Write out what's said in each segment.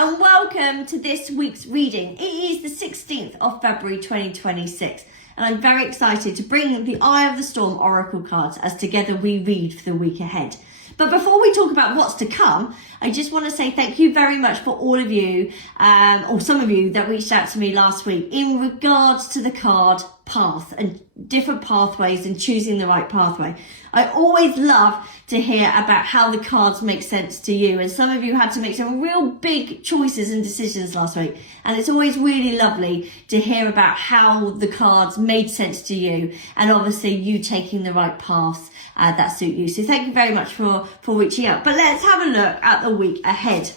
and welcome to this week's reading. It is the 16th of February 2026 and I'm very excited to bring the Eye of the Storm Oracle cards as together we read for the week ahead. But before we talk about what's to come, I just want to say thank you very much for all of you, or some of you that reached out to me last week in regards to the card path and different pathways and choosing the right pathway. I always love to hear about how the cards make sense to you, and some of you had to make some real big choices and decisions last week, and it's always really lovely to hear about how the cards made sense to you and obviously you taking the right path that suit you. So thank you very much for reaching out. But let's have a look at the week ahead.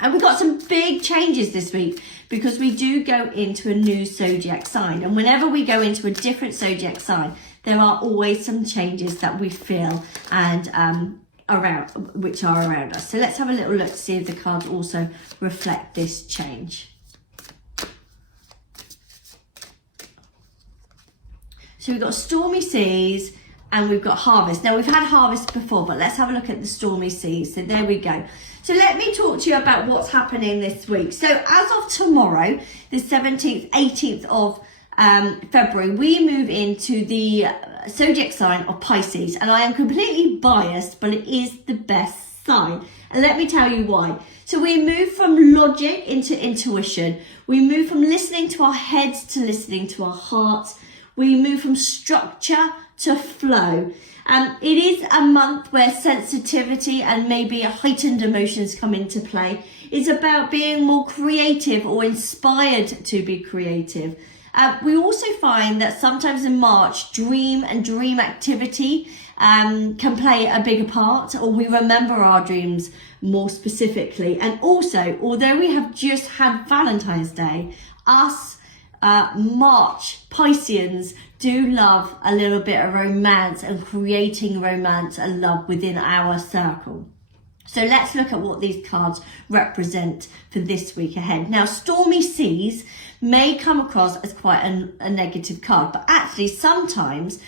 And we've got some big changes this week because we do go into a new zodiac sign. And whenever we go into a different zodiac sign, there are always some changes that we feel and which are around us. So let's have a little look to see if the cards also reflect this change. So we've got stormy seas and we've got harvest. Now we've had harvest before, but let's have a look at the stormy seas. So there we go. So let me talk to you about what's happening this week. So as of tomorrow, the 17th, 18th of February, we move into the zodiac sign of Pisces. And I am completely biased, but it is the best sign. And let me tell you why. So we move from logic into intuition. We move from listening to our heads to listening to our hearts. We move from structure to flow. It is a month where sensitivity and maybe heightened emotions come into play. It's about being more creative or inspired to be creative. We also find that sometimes in March, dream and dream activity can play a bigger part, or we remember our dreams more specifically. And also, although we have just had Valentine's Day, us March Pisceans do love a little bit of romance and creating romance and love within our circle. So let's look at what these cards represent for this week ahead. Now, stormy seas may come across as quite a negative card, but actually sometimes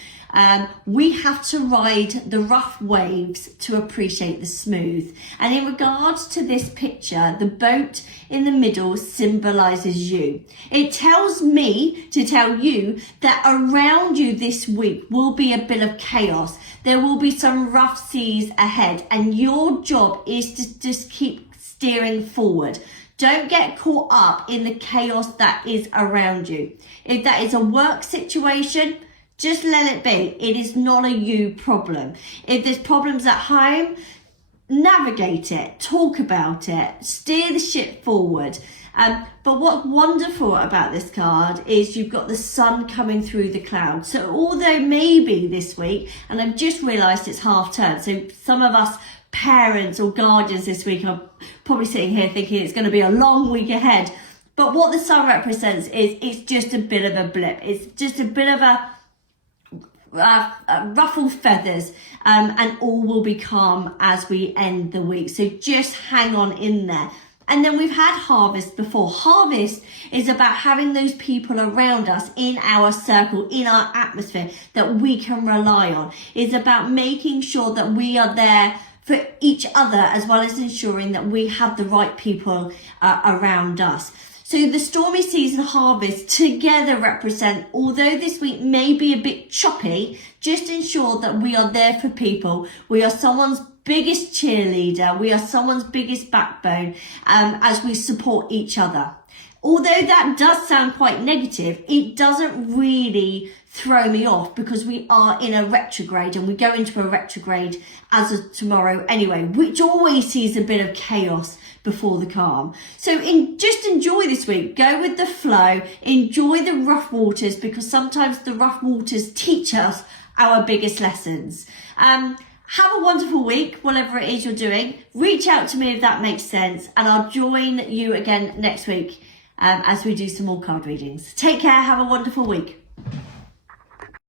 we have to ride the rough waves to appreciate the smooth. And in regards to this picture, the boat in the middle symbolizes you. It tells me to tell you that around you this week will be a bit of chaos. There will be some rough seas ahead, and your job is to just keep steering forward. Don't get caught up in the chaos that is around you. If that is a work situation, just let it be. It is not a you problem. If there's problems at home, navigate it, talk about it, steer the ship forward. But what's wonderful about this card is you've got the sun coming through the clouds. So although maybe this week, and I've just realised it's half term, so some of us parents or guardians this week are probably sitting here thinking it's going to be a long week ahead. But what the sun represents is it's just a bit of a blip. It's just a bit of a ruffled feathers, and all will be calm as we end the week. So just hang on in there. And then we've had harvest before. Harvest is about having those people around us in our circle, in our atmosphere that we can rely on. It's about making sure that we are there for each other, as well as ensuring that we have the right people around us. So the stormy seas and harvest together represent, although this week may be a bit choppy, just ensure that we are there for people. We are someone's biggest cheerleader. We are someone's biggest backbone as we support each other. Although that does sound quite negative, it doesn't really throw me off because we are in a retrograde, and we go into a retrograde as of tomorrow anyway, which always sees a bit of chaos before the calm. So just enjoy this week. Go with the flow. Enjoy the rough waters, because sometimes the rough waters teach us our biggest lessons. Have a wonderful week, whatever it is you're doing. Reach out to me if that makes sense, and I'll join you again next week as we do some more card readings. Take care. Have a wonderful week.